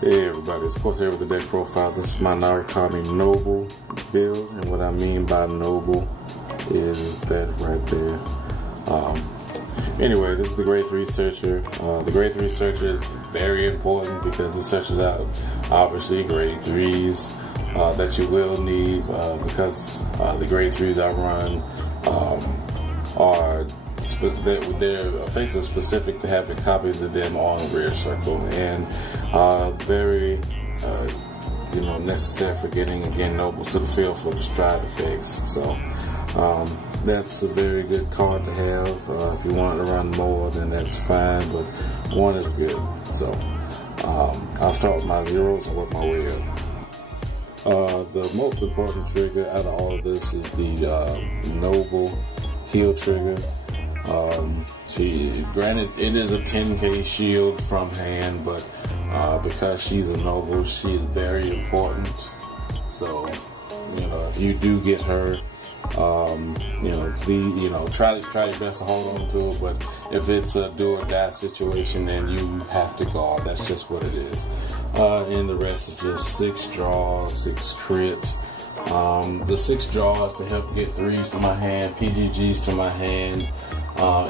Hey everybody, it's Coach here with the deck profile. This is my Narukami Noble build, and what I mean by noble is that right there. Anyway, this is the Grade 3 Searcher. The Grade 3 Searcher is very important because it searches out, obviously, Grade 3s that you will need because the Grade 3s I run are their effects are specific to having copies of them on rear circle, and very necessary for getting again nobles to the field for the stride effects. So that's a very good card to have. If you want to run more, then that's fine, but one is good. So I'll start with my zeros and work my way up. The most important trigger out of all of this is the Noble Heal trigger. Granted, it is a 10k shield from hand, but because she's a noble, she is very important. So, if you do get her, please, try your best to hold on to it. But if it's a do or die situation, then you have to guard. That's just what it is. And the rest is just 6 draws, 6 crit. The 6 draws to help get 3s to my hand, PGGs to my hand.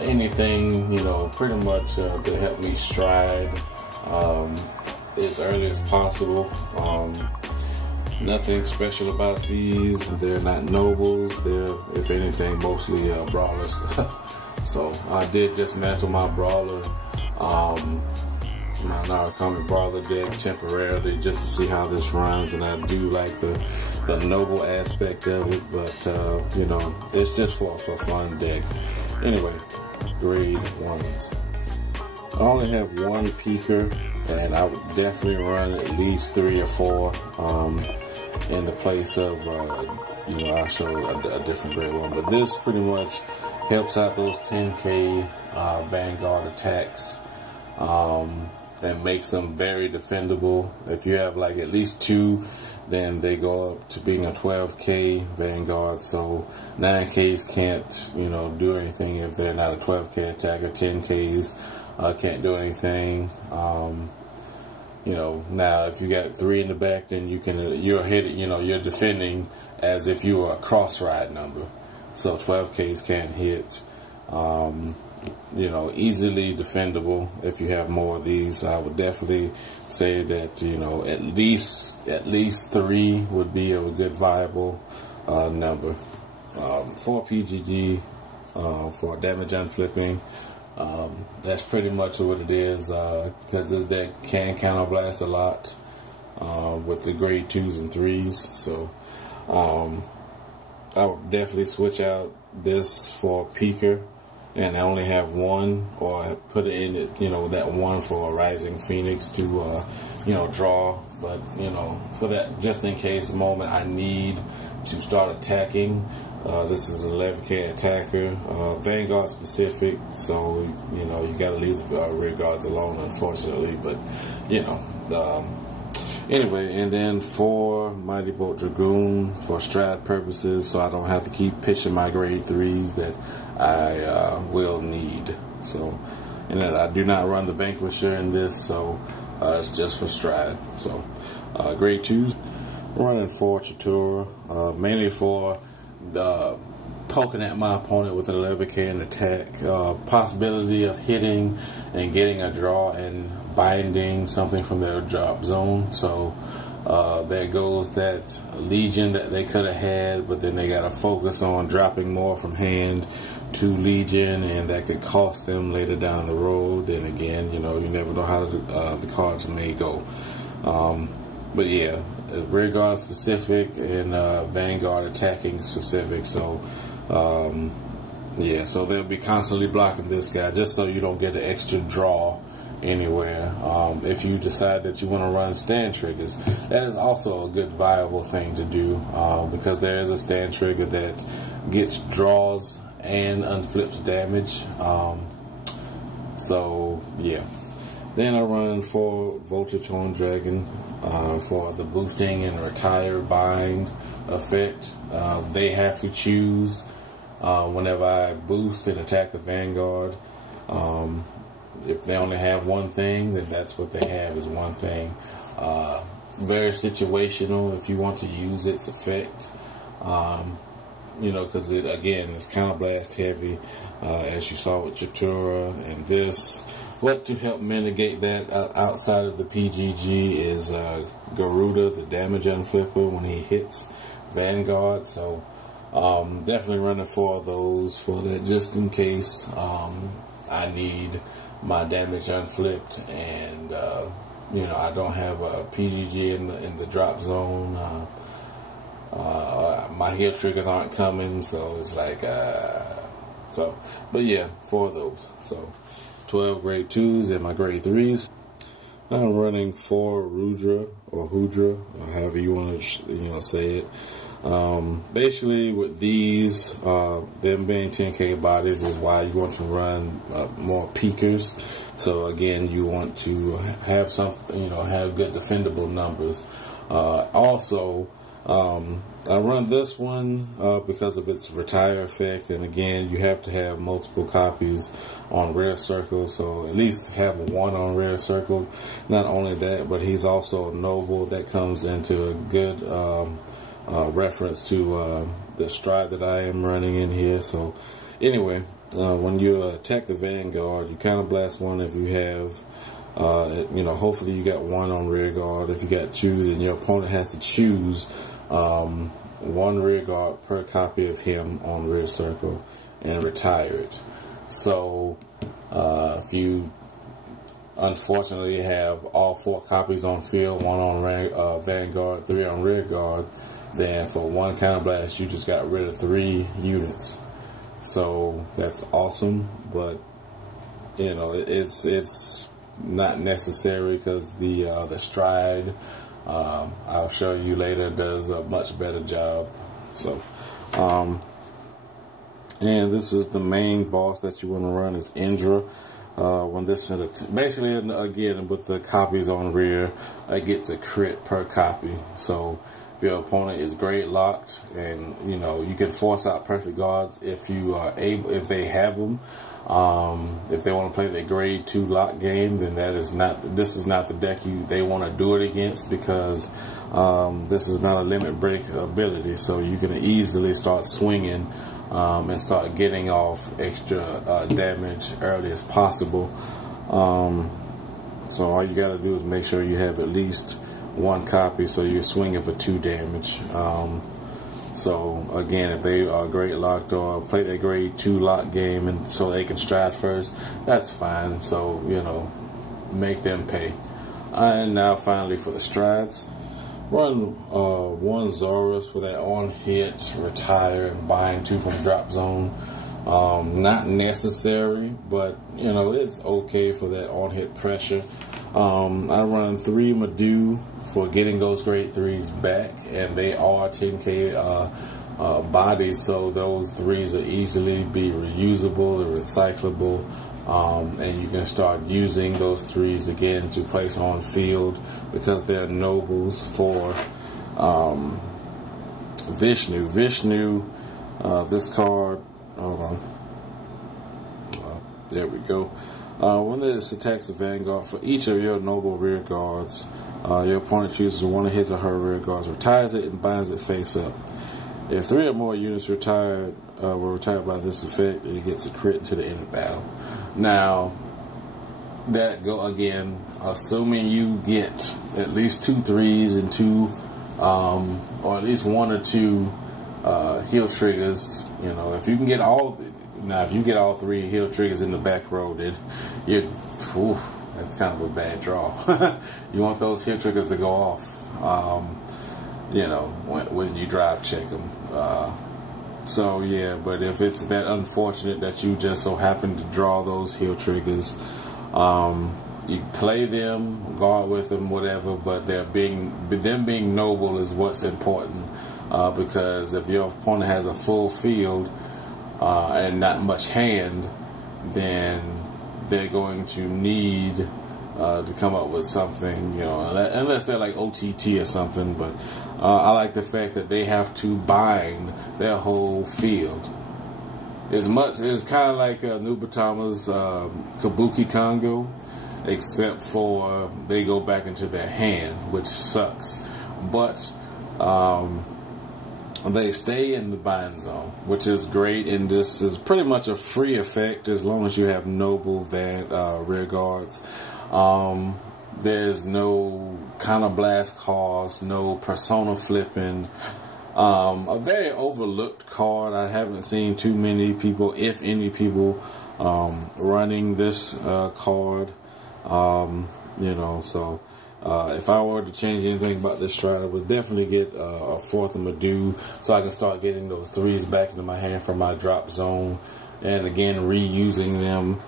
Anything, pretty much to help me stride as early as possible. Nothing special about these. They're not nobles. They're, if anything, mostly brawler stuff. So I did dismantle my brawler, my Narukami brawler deck temporarily just to see how this runs, and I do like the noble aspect of it, but it's just for a fun deck. Anyway, grade 1s. I only have one peaker, and I would definitely run at least 3 or 4 in the place of, I'll show a different grade 1. But this pretty much helps out those 10k Vanguard attacks and makes them very defendable. If you have like at least 2, then they go up to being a 12k Vanguard, so 9ks can't, do anything if they're not a 12k attacker. 10ks can't do anything. Now if you got 3 in the back, then you're hitting, you're defending as if you were a cross ride number. So 12ks can't hit. Easily defendable if you have more of these. I would definitely say that, at least 3 would be a good viable number. 4 PGG for damage unflipping. That's pretty much what it is, because this deck can counterblast a lot with the grade 2s and 3s. So I would definitely switch out this for Peaker. And I only have 1, or put it in it, that 1 for a Rising Phoenix to, draw. But, for that, just in case moment I need to start attacking, this is an 11k attacker, Vanguard specific, so, you gotta leave rear guards alone, unfortunately. But, anyway, and then 4 Mighty Bolt Dragoon for stride purposes, so I don't have to keep pitching my grade 3s that I will need. So, and then I do not run the Vanquisher in this, so it's just for stride. So, grade 2s, running 4 Chatura, mainly for poking at my opponent with an 11k in attack, possibility of hitting and getting a draw and binding something from their drop zone. So there goes that Legion that they could have had, but then they got to focus on dropping more from hand to Legion, and that could cost them later down the road. Then again, you never know how the cards may go. But yeah, rear guard specific and Vanguard attacking specific. So so they'll be constantly blocking this guy just so you don't get an extra draw anywhere. If you decide that you want to run stand triggers, that is also a good viable thing to do, because there is a stand trigger that gets draws and unflips damage. So yeah, then I run 4 Voltage Horn Dragon for the boosting and retire bind effect. They have to choose whenever I boost and attack the Vanguard. If they only have one thing, then that's what they have, is one thing. Very situational if you want to use its effect. Because it's counterblast heavy, as you saw with Chatura and this. But to help mitigate that outside of the PGG is Garuda, the damage unflipper, when he hits Vanguard. So definitely running 4 of those for that, just in case I need my damage unflipped and I don't have a PGG in the drop zone. My heal triggers aren't coming, so it's like but yeah, 4 of those. So 12 grade 2s and my grade 3s. I'm running 4 Rudra or Hudra, or however you want to say it. Basically with these, them being 10k bodies is why you want to run more peakers. So again, you want to have have good defendable numbers. Also, I run this one because of its retire effect, and again, you have to have multiple copies on Rare Circle, so at least have 1 on Rare Circle. Not only that, but he's also a noble. That comes into a good reference to the stride that I am running in here. So anyway, when you attack the Vanguard, you counterblast 1 if you have hopefully you got 1 on rear guard. If you got 2, then your opponent has to choose 1 rear guard per copy of him on rear circle and retire it. So if you unfortunately have all 4 copies on field, 1 on Vanguard, 3 on rear guard, then for 1 counterblast you just got rid of 3 units. So that's awesome, but it's not necessary because the stride, I'll show you later, does a much better job. So and this is the main boss that you want to run, is Indra. When this basically, again, with the copies on rear, I get to crit per copy. So if your opponent is grade locked, and you can force out perfect guards if you are able, if they have them. If they want to play the grade 2 lock game, then this is not the deck they want to do it against, because this is not a limit break ability, so you can easily start swinging and start getting off extra damage early as possible. So all you got to do is make sure you have at least 1 copy, so you're swinging for 2 damage. So again, if they are grade locked or play their grade 2 lock game, and so they can stride first, that's fine. So make them pay. And now finally for the strides, run 1 Zorus for that on hit, retire, and bind 2 from drop zone. Not necessary, but it's okay for that on hit pressure. I run 3 Madu for getting those grade 3s back, and they are 10k bodies, so those 3s will easily be reusable and recyclable, and you can start using those 3s again to place on field, because they're nobles for Vishnu. This card, hold on, there we go. When this attacks the Vanguard, for each of your noble rear guards, your opponent chooses 1 of his or her rear guards, retires it, and binds it face up. If 3 or more units were retired by this effect, it gets a crit into the end of battle. Now, that go again, assuming you get at least 2 3s and 2, or at least 1 or 2 heal triggers. If you can get all. Now, if you get all 3 heal triggers in the back row, then that's kind of a bad draw. You want those heal triggers to go off, when you drive check them. So yeah, but if it's that unfortunate that you just so happen to draw those heal triggers, you play them, guard with them, whatever. But them being noble is what's important, because if your opponent has a full field and not much hand, then they're going to need to come up with something, unless they're like OTT or something. But I like the fact that they have to bind their whole field. It's kind of like Nubatama's Kabuki Kongo. except for they go back into their hand, which sucks. But they stay in the bind zone, which is great, and this is pretty much a free effect as long as you have noble rear guards. There's no counterblast cost, no persona flipping. A very overlooked card. I haven't seen too many people, if any people, running this card. So if I were to change anything about this strat, I would definitely get a fourth of Madu, so I can start getting those threes back into my hand from my drop zone, and again reusing them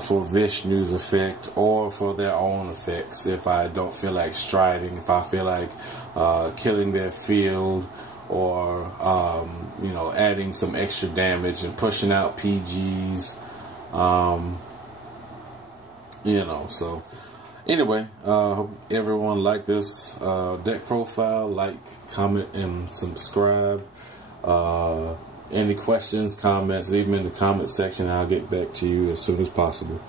for Vishnu's effect or for their own effects. If I don't feel like striding, if I feel like killing their field, or adding some extra damage and pushing out PGs, So anyway, hope everyone liked this deck profile. Like, comment, and subscribe. Any questions, comments, leave them in the comment section, and I'll get back to you as soon as possible.